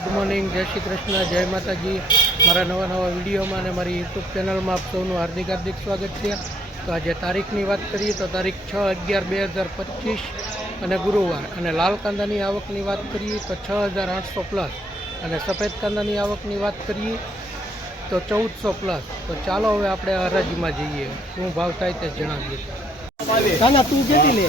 Good morning, જય શ્રી કૃષ્ણ, જય માતાજી. મારા નવા નવા વિડીયોમાં અને મારી યુટ્યુબ ચેનલમાં આપ સૌનું હાર્દિક હાર્દિક સ્વાગત છે. તો આજે તારીખની વાત કરીએ તો તારીખ છ અગિયાર બે હજાર પચીસ અને ગુરુવાર. અને લાલ કાંદાની આવકની વાત કરીએ તો છ હજાર આઠસો પ્લસ. અને સફેદ કાંદાની આવકની વાત કરીએ તો ચૌદસો પ્લસ. તો ચાલો હવે આપણે હરાજીમાં જઈએ. શું ભાવ થાય તે જણાવીએ. તું કેટલી લે?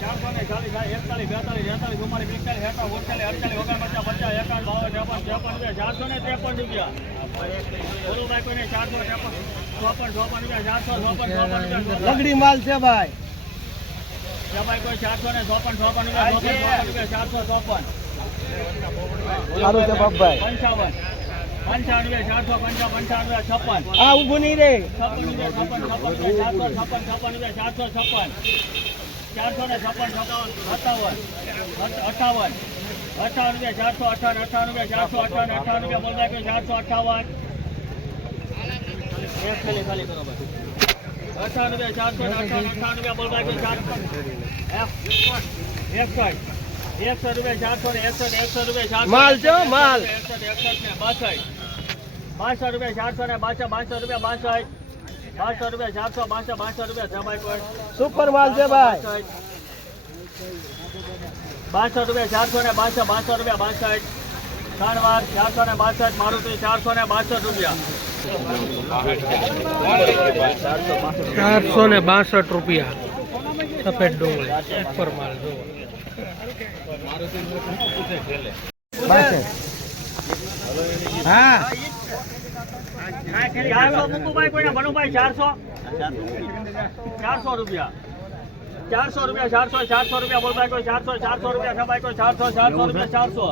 ચારસો ને ચાલીસ એકતાલીસ બેતાલીસ તેતાલીસ ચુમ્માલીસ પિસ્તાલીસ એકાવન ઓગણચાલીસ અડચાલીસ ઓગણપચાસ પચાસ એકાવન બાવન ત્રેપન ત્રેપન રૂપિયા ચારસો ને ત્રેપન રૂપિયા. બોલો ભાઈ કોઈને ચારસો ત્રેપન ચોપન ચોપન રૂપિયા ચારસો ચોપન ચોપન રૂપિયા લગડી માલ છે ભાઈ. ભાઈ કોઈ ચારસો ને ચોપન ચોપન રૂપિયા ચારસો ચોપન. સારું છે બાપભાઈ. પંચાવન. પંચાવન રૂપિયા ચારસો પંચાવન પંચાવન રૂપિયા છપ્પન. આ ઊભું નહીં રે. છપ્પન રૂપિયા છપ્પન છપ્પન છપ્પન છપ્પન રૂપિયા ચારસો છપ્પન. ચારસો ને છપ્પન સત્તાવન અઠાવન. રૂપિયા ચારસો અઠાવન રૂપિયા ચારસો અઠાવન બોલવા કે ચારસો અઠાવન. ખાલી ખાલી કરો બસ. ચારસો ને અઠાવન અઠાવન રૂપિયા ચારસો. એકસઠ એકસો રૂપિયા ચારસો ને એકસઠ એકસો રૂપિયા ચારસો માલ છે માલ. એકસઠ એકસઠ ને બાસઠ. બાસઠ રૂપિયા ચારસો ને બાસઠ બાસઠ રૂપિયા બાસઠ. બાસઠ રૂપિયા ચારસો બાસઠ બાસઠ રૂપિયા કોઈ. સુપર માલ છે ભાઈ. બાસઠ રૂપિયા ચારસો ને બાસઠ બાસઠ રૂપિયા બાસઠ ત્રણ વાર ચારસો ને બાસઠ મારુતિ ચારસો ને બાસઠ રૂપિયા. ચારસો ને બાસઠ રૂપિયા. સફેદ ડુંગળી સુપર માલ જો હા. ચારસો મુકુભાઈ કોઈને? ભણુભાઈ ચારસો? ચારસો રૂપિયા. ચારસો રૂપિયા ચારસો ચારસો રૂપિયા. બોલભાઈ કોઈ ચારસો ચારસો રૂપિયા. ખબાઈ કોઈ ચારસો ચારસો રૂપિયા ચારસો.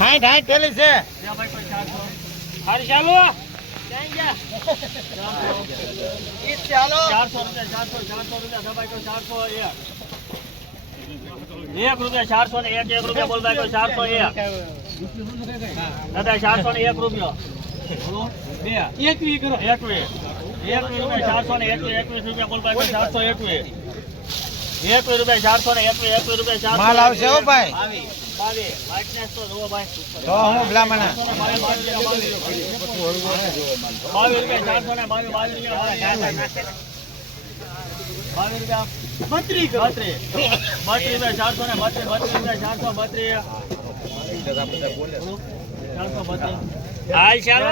હાઈ હાઈ કેલી છે. ભાઈ કોઈ ચારસો. હારી ચાલો? ક્યાં ચારસો રૂપિયા ચારસો ચારસો રૂપિયા. ખબાઈ કોઈ ચારસો એક. રૂપિયા ચારસો ને એક એક રૂપિયા. બોલભાઈ કોઈ ચારસો એક. દાદા ચારસો ને એક રૂપિયો. કરો. રૂપિયા ચારસો ને એકવી એકવીસ રૂપિયા બોલભાઈ ચારસો એકવી એકવી રૂપિયા ચારસો ને એકવી એકવી રૂપિયા ચારસો માલ આવશે હો ભાઈ. બાવીસ બાવીસ વાઇટનેસ તો જુઓ ભાઈ. તો હું ભલામણા. બાવીસ રૂપિયા ચારસો ને બાવીસ બાવીસ રૂપિયા બત્રીસ બત્રીસ. બત્રીસ રૂપિયા ચારસો ને બત્રીસ બત્રીસ રૂપિયા ચારસો બત્રીસ. હાલ ચાલો.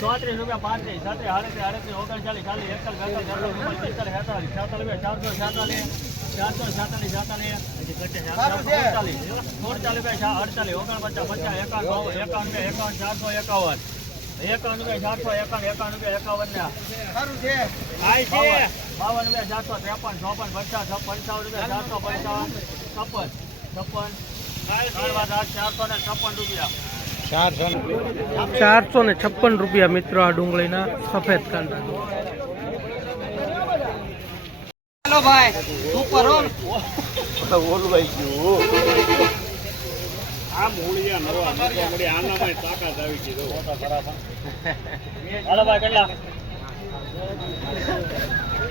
ચોત્રીસ રૂપિયા પાંત્રીસ છત્રીસ આડત્રીસ આડત્રીસ ઓગણચાલીસ ચાલીસ એકલ બેતાલીસ તેતાલીસ ચુમ્માલીસ પિસ્તાલીસ છેતાલીસ છેતાલીસ ચારસો સાતતાલીસ ચારસો છેતાલીસ છેતાલીસ અડતાલીસ અડતાલીસ ઓગણપચાસ પચાસ એકાવન બાવન એકાવન રૂપિયા એકાવન ચારસો એકાવન. એકાવન રૂપિયા ચારસો એકાવન એકાવન રૂપિયા એકાવન ને. બાવન. બાવન રૂપિયા ચારસો ત્રેપન ચોપન પચાસ પંચાવન રૂપિયા ચારસો પંચાવન. છપ્પન. છપ્પન. ચારસો ને છપ્પન રૂપિયા. ને. છપ્પન રૂપિયા મિત્રો આ ડુંગળીના સફેદ કાંદા જુઓ. હાલો ભાઈ કેટલા?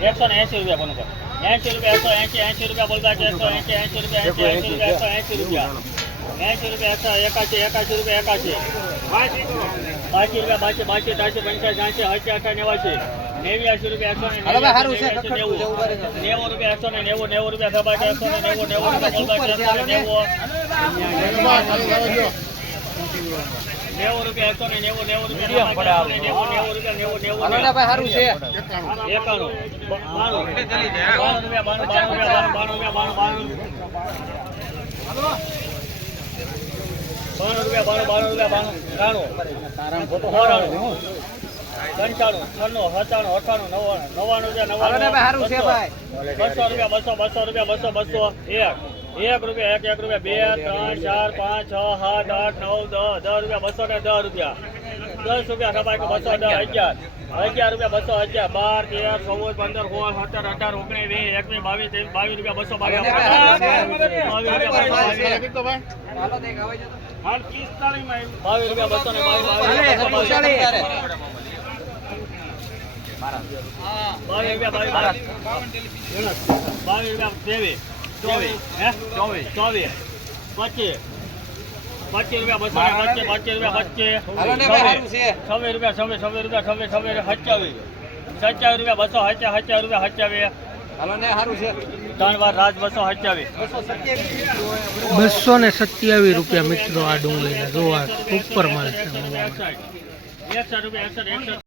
એકસો ને એસી રૂપિયા બનો એસી રૂપિયા એકસો એસી એસી રૂપિયા બોલતા છે એકસો એસી એસી રૂપિયા એસી એસી રૂપિયા એકસો એસી રૂપિયા. એસી રૂપિયા એકસો એકાસી એકાસી રૂપિયા એકાસી બાસી રૂપિયા બાસી બાસી ત્રાસી પંચાસી સાસી અસી અઠા નેવાસી નેવ્યાસી રૂપિયા એકસો ને નેવું. નેવું રૂપિયા એકસો ને નેવું નેવું રૂપિયા ખબર છે એકસો ને નેવું નેવું રૂપિયા બોલતા છે એકસો ને નેવું. નેવું રૂપિયા એકસો ને નેવું નેવું રૂપિયા નેવું નેવું રૂપિયા નેવું નેવું રૂપિયા. એકાણું. બાણું. બાણું રૂપિયા, બાણું, બાણું રૂપિયા, બાણું, રૂપિયા, બાણું, બાણું. બાણું રૂપિયા, બાણું, બાણું રૂપિયા, બાણું, ત્રાણું. પંચાણું, છન્નું, સત્તાણું, અઠાણું નવ્વાણું, નવ્વાણું રૂપિયા, નવ્વાણું. બસો રૂપિયા, બસો, બસો રૂપિયા, બસો, બસો, એક. એક રૂપિયા એક એક રૂપિયા બે ત્રણ ચાર પાંચ છ સાત આઠ નવ દસ દસ રૂપિયા બસો ને દસ રૂપિયા. દસ રૂપિયા સભાઈ બસો દસ અગિયાર. અગિયાર રૂપિયા બસો અગિયાર. બાર તેર ચૌદ પંદર સોળ સત્તર અઢાર ઓગણીસ વીસ એકવીસ બાવીસ ત્રેવીસ બાવીસ રૂપિયા બસો બાવીસ. બાવીસ રૂપિયા બાવીસ. રૂપિયા બસો ને બાવીસ બાવીસ રૂપિયા બાવીસ. બાવીસ બાવીસ રૂપિયા ત્રેવીસ. ચોવીસ ચોવીસ. ચોવીસ. પચીસ. પચીસ રૂપિયા બસો ને પચીસ પચીસ રૂપિયા પચીસ. છવ્વીસ રૂપિયા છવ્વીસ છવ્વીસ રૂપિયા છવ્વીસ છવ્વીસ સત્યાવીસ. સત્યાવીસ રૂપિયા બસો સત્યા સત્યાવીસ રૂપિયા સત્યાવીસ. ત્રણ વાર રાજ બસો સત્યાવીસ. બસો ને સત્યાવીસ રૂપિયા મિત્રો આ ડુંગળીના જોવા ઉપર મળશે. એકસઠ રૂપિયા એકસઠ એકસઠ.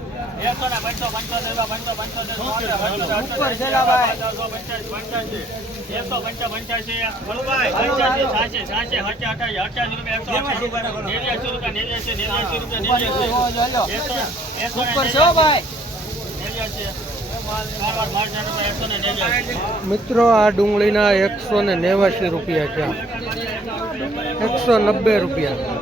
મિત્રો આ ડુંગળીના એકસો ને નેવાસી રૂપિયા છે. એકસો નબ્બે રૂપિયા.